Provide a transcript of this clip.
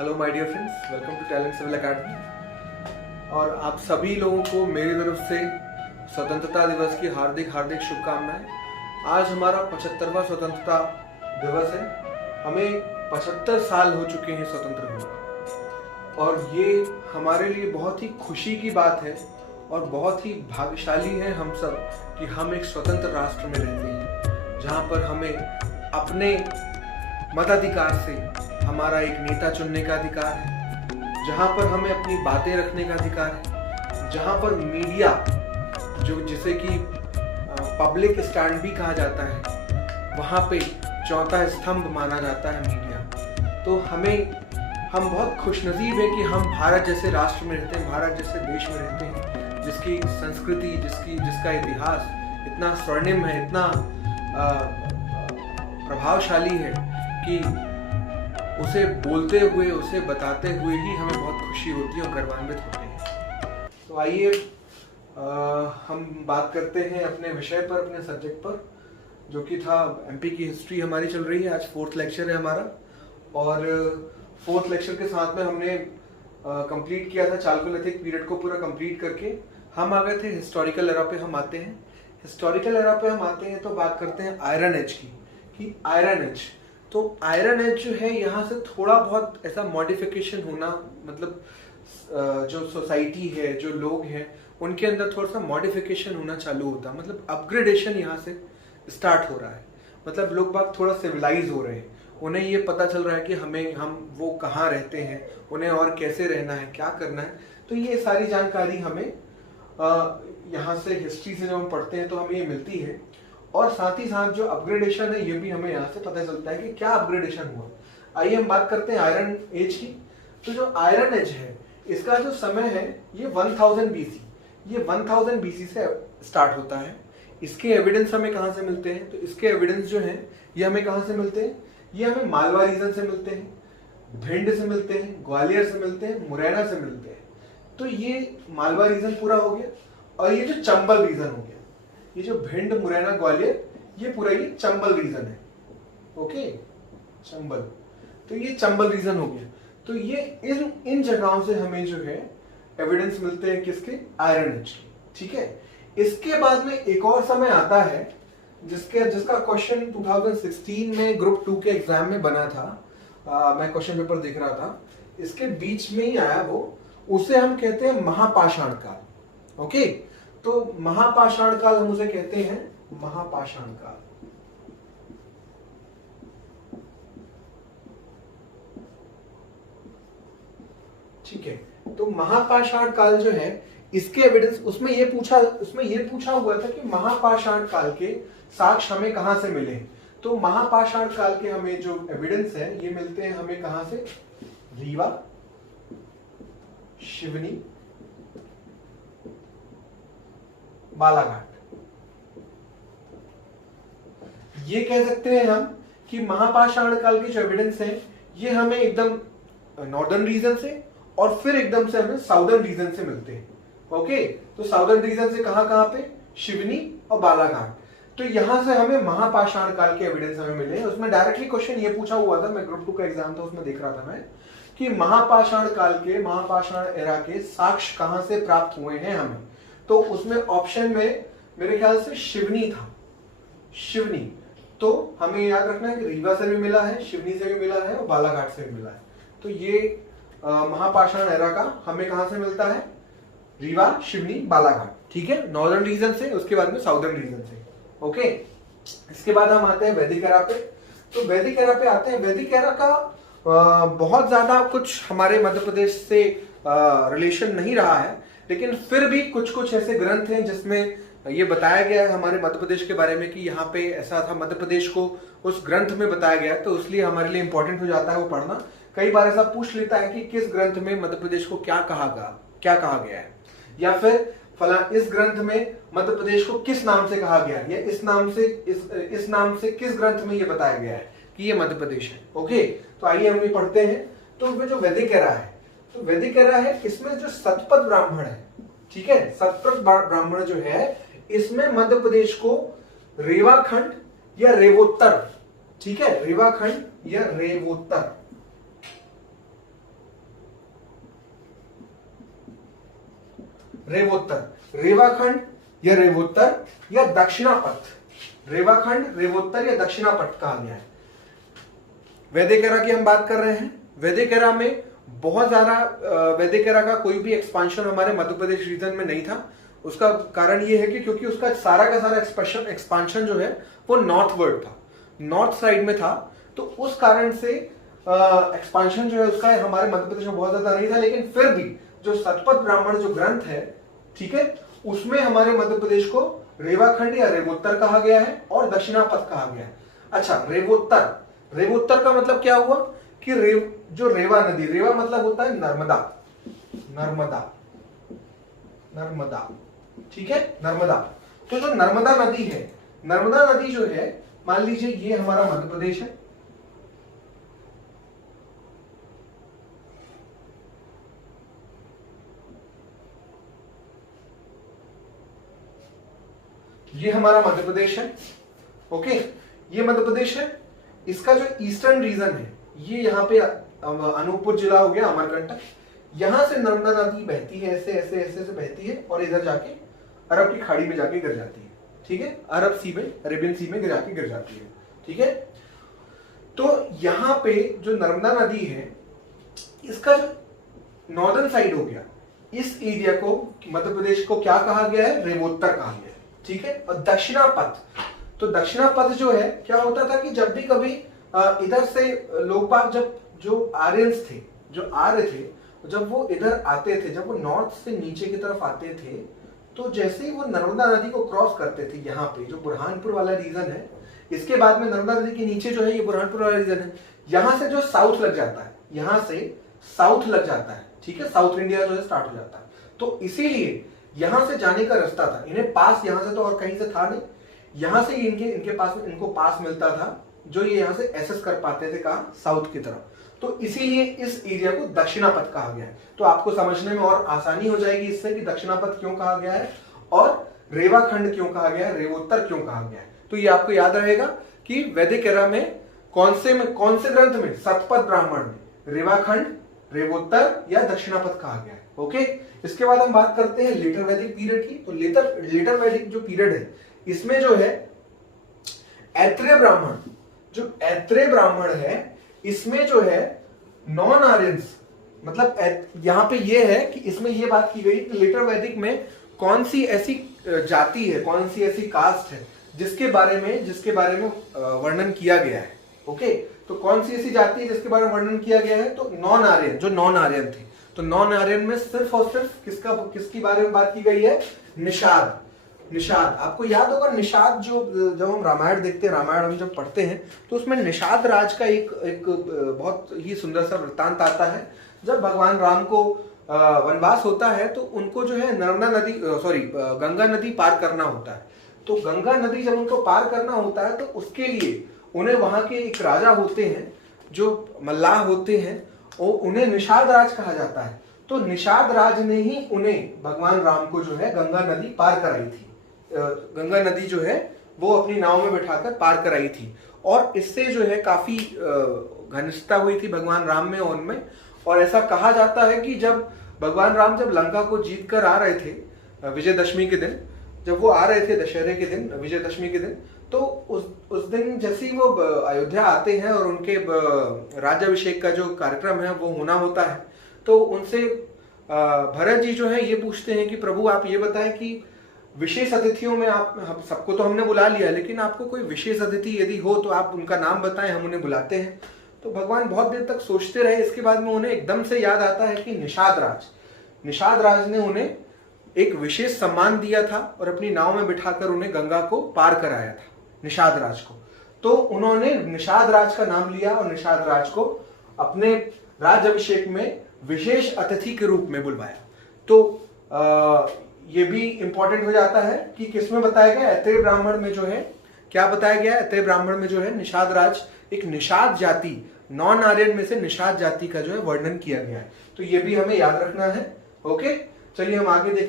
Hello my dear friends, welcome to talent civil academy. और आप सभी लोगों को मेरी तरफ से स्वतंत्रता दिवस की हार्दिक हार्दिक शुभकामनाएं। आज हमारा 75वां स्वतंत्रता दिवस है। हमें 75 साल हो चुके हैं स्वतंत्र हुए, और ये हमारे लिए बहुत ही खुशी की बात है और बहुत ही भाग्यशाली हैं हम सब कि हम एक स्वतंत्र राष्ट्र में रहते हैं, जहाँ पर हमें अपने मताधिकार से हमारा एक नेता चुनने का अधिकार है, जहाँ पर हमें अपनी बातें रखने का अधिकार है, जहाँ पर मीडिया जो जिसे कि पब्लिक स्टैंड भी कहा जाता है, वहाँ पे चौथा स्तंभ माना जाता है मीडिया। तो हम बहुत खुशनसीब हैं कि हम भारत जैसे राष्ट्र में रहते हैं, भारत जैसे देश में रहते हैं, जिसकी संस्कृति जिसका इतिहास इतना स्वर्णिम है, इतना प्रभावशाली है कि उसे बोलते हुए, उसे बताते हुए ही हमें बहुत खुशी होती है और गर्वान्वित होते हैं। तो आइए हम बात करते हैं अपने विषय पर, अपने सब्जेक्ट पर, जो कि था एमपी की हिस्ट्री हमारी चल रही है। आज 4th लेक्चर है हमारा, और 4th लेक्चर के साथ में हमने कंप्लीट किया था चालकोलिथिक पीरियड को पूरा कंप्लीट करके हम आ गए थे हिस्टोरिकल एरा पे। हम आते हैं हिस्टोरिकल एरा पे, हम आते हैं तो बात करते हैं आयरन एज की, कि आयरन एज, तो आयरन एज जो है यहाँ से थोड़ा बहुत ऐसा मॉडिफिकेशन होना, मतलब जो सोसाइटी है, जो लोग हैं, उनके अंदर थोड़ा सा मॉडिफिकेशन होना चालू होता है, मतलब अपग्रेडेशन यहाँ से स्टार्ट हो रहा है। मतलब लोग बाग थोड़ा सिविलाइज हो रहे हैं, उन्हें ये पता चल रहा है कि हम वो कहाँ रहते हैं, उन्हें और कैसे रहना है, क्या करना है। तो ये सारी जानकारी हमें यहाँ से हिस्ट्री से जब हम पढ़ते हैं तो हमें ये मिलती है, और साथ ही साथ जो अपग्रेडेशन है ये भी हमें यहाँ से पता चलता है कि क्या अपग्रेडेशन हुआ। आइए हम बात करते हैं आयरन एज की। तो जो आयरन एज है, इसका जो समय है ये 1000 BC, ये 1000 BC से स्टार्ट होता है। इसके एविडेंस हमें कहाँ से मिलते हैं? तो इसके एविडेंस जो हैं ये हमें कहाँ से मिलते हैं? ये हमें मालवा रीजन से मिलते हैं, भिंड से मिलते हैं, ग्वालियर से मिलते हैं, मुरैना से मिलते हैं। तो ये मालवा रीजन पूरा हो गया, और ये जो चंबल रीजन हो गया, ये जो भिंड, मुरैना, ग्वालियर, ये पूरा ये चंबल रीजन है। ओके, चंबल, तो ये चंबल रीजन हो गया। तो ये इन जगहों से हमें जो है एविडेंस मिलते हैं किसके? आयरन एज के। ठीक है, इसके बाद में एक और समय आता है जिसका क्वेश्चन 2016 में ग्रुप 2 के एग्जाम में बना था। मैं क्वेश्चन पेपर देख रहा था, इसके बीच में ही आया वो, उसे हम कहते हैं महापाषाण काल। ओके, तो महापाषाण काल हम उसे कहते हैं, महापाषाण काल। ठीक है, तो महापाषाण काल जो है, इसके एविडेंस उसमें ये पूछा हुआ था कि महापाषाण काल के साक्ष्य हमें कहां से मिले। तो महापाषाण काल के हमें जो एविडेंस है ये मिलते हैं हमें कहां से? रीवा, शिवनी, बालाघाट। ये कह सकते हैं हम कि महापाषाण काल के जो एविडेंस है ये हमें एकदम नॉर्दर्न रीजन से और फिर एकदम से हमें साउदर्न रीजन से मिलते हैं। ओके, तो साउदर्न रीजन से कहां पे? शिवनी और बालाघाट। तो यहां से हमें महापाषाण काल के एविडेंस हमें मिले। उसमें डायरेक्टली क्वेश्चन ये पूछा हुआ था, मैं ग्रुप 2 का एग्जाम था उसमें देख रहा था मैं, कि महापाषाण काल के, महापाषाण एरा के साक्ष्य कहां से प्राप्त हुए हैं हमें। तो उसमें ऑप्शन में मेरे ख्याल से शिवनी था, शिवनी। तो हमें याद रखना है कि रीवा से भी मिला है, शिवनी से भी मिला है और बालाघाट से भी मिला है। तो ये महापाषाण एरा का हमें कहां से मिलता है? रीवा, शिवनी, बालाघाट। ठीक है, नॉर्दर्न रीजन से, उसके बाद में साउदर्न रीजन से। ओके, इसके बाद हम आते हैं वैदिक एरा पे। तो वैदिक एरा पे आते हैं। वैदिक एरा का बहुत ज्यादा कुछ हमारे मध्य प्रदेश से रिलेशन नहीं रहा है, लेकिन फिर भी कुछ कुछ ऐसे ग्रंथ हैं जिसमें ये बताया गया है हमारे मध्य प्रदेश के बारे में कि यहाँ पे ऐसा था, मध्य प्रदेश को उस ग्रंथ में बताया गया है, तो इसलिए हमारे लिए इंपॉर्टेंट हो जाता है वो पढ़ना। कई बार ऐसा पूछ लेता है कि किस ग्रंथ में मध्य प्रदेश को क्या कहा गया है, या फिर फला इस ग्रंथ में मध्य प्रदेश को किस नाम से कहा गया है, या इस नाम से किस ग्रंथ में ये बताया गया है कि ये मध्य प्रदेश है। ओके, तो आइए हम ये पढ़ते हैं। तो जो वैदिक एरा है, तो वैदिक एरा है, इसमें जो शतपथ ब्राह्मण है, ठीक है, शतपथ ब्राह्मण जो है, इसमें मध्य प्रदेश को रेवाखंड या रेवोत्तर, ठीक है, रेवाखंड या रेवोत्तर, रेवोत्तर, रेवाखंड या रेवोत्तर या दक्षिणापथ, रेवाखंड, रेवोत्तर या दक्षिणापथ कहा गया है। वैदिक एरा की हम बात कर रहे हैं। वैदिक एरा में बहुत ज्यादा वैदिक एरा का कोई भी एक्सपांशन हमारे मध्य प्रदेश रीजन में नहीं था। उसका कारण ये है कि क्योंकि उसका सारा का सारा एक्सपांशन जो है वो नॉर्थवर्ड था, नॉर्थ साइड में था, तो उस कारण से एक्सपांशन जो है उसका हमारे मध्य प्रदेश में बहुत ज्यादा नहीं था। लेकिन फिर भी जो शतपथ ब्राह्मण जो ग्रंथ है, ठीक है, उसमें हमारे मध्य प्रदेश को रेवाखंड या रेवोत्तर कहा गया है और दक्षिणापथ कहा गया है। अच्छा, रेवोत्तर, रेवोत्तर का मतलब क्या हुआ कि जो रेवा नदी, रेवा मतलब होता है नर्मदा, नर्मदा, नर्मदा, ठीक है, नर्मदा। तो जो नर्मदा नदी है, नर्मदा नदी जो है, मान लीजिए ये हमारा मध्य प्रदेश है, ये हमारा मध्य प्रदेश है, ओके, ये मध्य प्रदेश है। इसका जो ईस्टर्न रीजन है, ये यहाँ पे अनूपपुर जिला हो गया, अमरकंटक, यहां से नर्मदा नदी बहती है, ऐसे ऐसे ऐसे से बहती है और इधर जाके अरब की खाड़ी में जाके गिर जाती है, ठीक है, अरब सी में, अरेबियन सी में जाके गिर जाती है, ठीक है। तो यहाँ पे जो नर्मदा नदी है, इसका जो नॉर्दर्न साइड हो गया, इस एरिया को मध्य प्रदेश को क्या कहा गया है, रेवोत्तर कहा गया है, ठीक है। और दक्षिणापथ, तो दक्षिणापथ जो है, क्या होता था कि जब भी कभी इधर से लोग बाग, जब जो आर्यंस थे, जो आर्य थे, जब वो इधर आते थे, जब वो नॉर्थ से नीचे की तरफ आते थे, तो जैसे ही वो नर्मदा नदी को क्रॉस करते थे, यहाँ पे जो बुरहानपुर वाला रीजन है, इसके बाद में नर्मदा नदी के नीचे जो है ये बुरहानपुर वाला रीजन है, यहाँ से जो साउथ लग जाता है, यहाँ से साउथ लग जाता है, ठीक है, साउथ इंडिया जो है स्टार्ट हो जाता है। तो इसीलिए यहां से जाने का रास्ता था, इन्हें पास यहां से तो और कहीं से था नहीं, यहां से इनके पास, इनको पास मिलता था, जो ये यहां से एसेस कर पाते थे कहा, साउथ की तरफ। तो इसीलिए इस एरिया को दक्षिणापथ कहा गया है। तो आपको समझने में और आसानी हो जाएगी इससे कि दक्षिणापथ क्यों कहा गया है और रेवाखंड क्यों कहा गया है, रेवोत्तर क्यों कहा गया है। तो ये आपको याद रहेगा कि वैदिक एरा में कौन से ग्रंथ में, शतपथ ब्राह्मण में रेवाखंड, रेवोत्तर या दक्षिणापथ कहा गया है, ओके। इसके बाद हम बात करते हैं लेटर वैदिक पीरियड की। तो लेटर वैदिक जो पीरियड है, इसमें जो है ऐत्रेय ब्राह्मण, जो ऐत्रेय ब्राह्मण है, इसमें जो है नॉन आर्यंस, मतलब यहां पे ये है कि इसमें ये बात की गई कि लेटर वैदिक में कौन सी ऐसी जाति है, कौन सी ऐसी कास्ट है जिसके बारे में वर्णन किया गया है, ओके। तो कौन सी ऐसी जाति है जिसके बारे में वर्णन किया गया है, तो नॉन आर्यन, जो नॉन आर्यन थे। तो नॉन आर्यन में सिर्फ और सिर्फ किसकी बारे में बात की गई है, निषाद। निषाद, आपको याद होगा निषाद, जो जब हम रामायण देखते हैं, रामायण हम जब पढ़ते हैं, तो उसमें निषाद राज का एक बहुत ही सुंदर सा वृत्तांत आता है। जब भगवान राम को वनवास होता है, तो उनको जो है गंगा नदी पार करना होता है। तो गंगा नदी जब उनको पार करना होता है, तो उसके लिए उन्हें वहां के एक राजा होते हैं, जो मल्लाह होते हैं, और उन्हें निषाद राज कहा जाता है। तो निषाद राज ने ही उन्हें, भगवान राम को जो है गंगा नदी पार कराई थी। गंगा नदी जो है वो अपनी नाव में बिठाकर पार कराई थी, और इससे जो है काफी घनिष्ठता हुई थी भगवान राम में और उनमें। और ऐसा कहा जाता है कि जब भगवान राम जब लंका को जीत कर आ रहे थे विजयदशमी के दिन, जब वो आ रहे थे दशहरे के दिन, विजयदशमी के दिन, तो उस दिन जैसे ही वो अयोध्या आते हैं और उनके राज्याभिषेक का जो कार्यक्रम है वो होना होता है, तो उनसे भरत जी जो है ये पूछते हैं कि प्रभु आप ये बताएं कि विशेष अतिथियों में आप सबको तो हमने बुला लिया, लेकिन आपको कोई विशेष अतिथि यदि हो तो आप उनका नाम बताएं, हम उन्हें बुलाते हैं। तो भगवान बहुत देर तक सोचते रहे। इसके बाद में उन्हें एकदम से याद आता है कि निषाद राज ने उन्हें एक विशेष सम्मान दिया था और अपनी नाव में बिठाकर उन्हें गंगा को पार कराया था, निषाद राज को। तो उन्होंने निषाद राज का नाम लिया और निषाद राज को अपने राज्याभिषेक में विशेष अतिथि के रूप में बुलवाया। तो ये भी इंपॉर्टेंट हो जाता है कि किसमें बताया गया, ऐत्रेय ब्राह्मण में जो है क्या बताया गया, ऐत्रेय ब्राह्मण में जो है निषाद राज, एक निषाद जाति, नॉन आर्यन में से निषाद जाति का जो है वर्णन किया गया है। तो ये भी हमें याद रखना है, ओके। चलिए हम आगे देखते हैं।